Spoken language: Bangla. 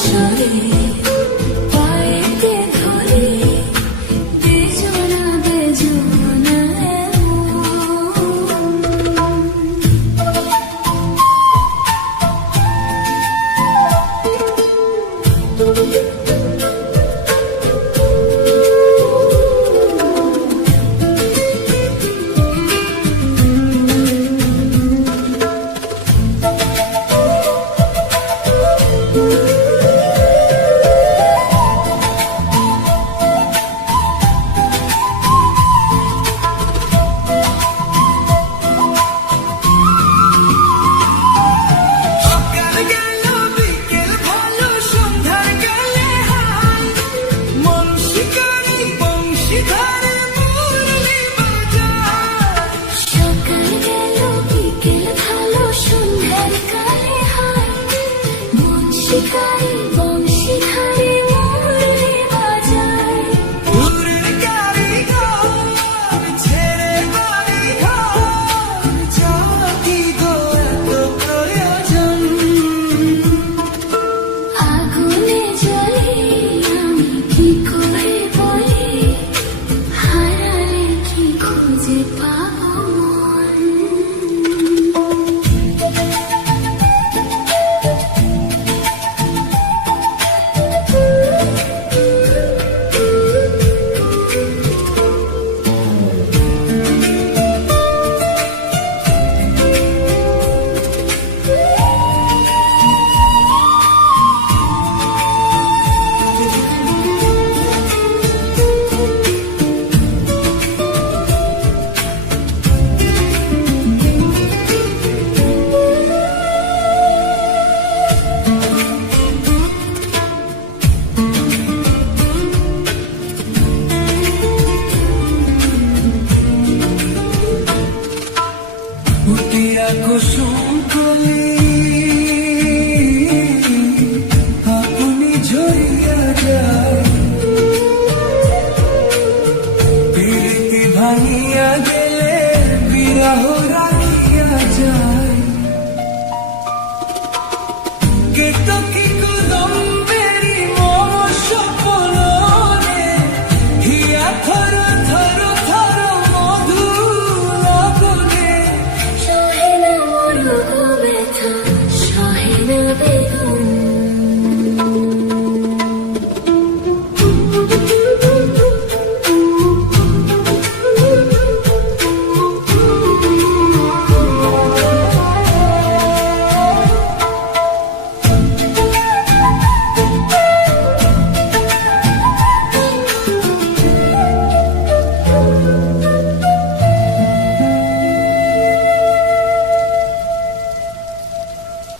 আসরে পায়েতে ধরে বেজনা বেজনা শিকারি বংশী ধারে মুরলি বাজায় উড়ের কারিগর ছেড়ে বাড়ি ঘর জাতি গো এত প্রয়োজন আগুনে জ্বলে আমি কি করে বলি হারালে কি খুঁজে পাবো মন কুসুম কলি আপনি ঝরিয়া যায় প্রীতি ভাঙিয়া গেলে বিরহ রাখিয়া যায় কে তোকে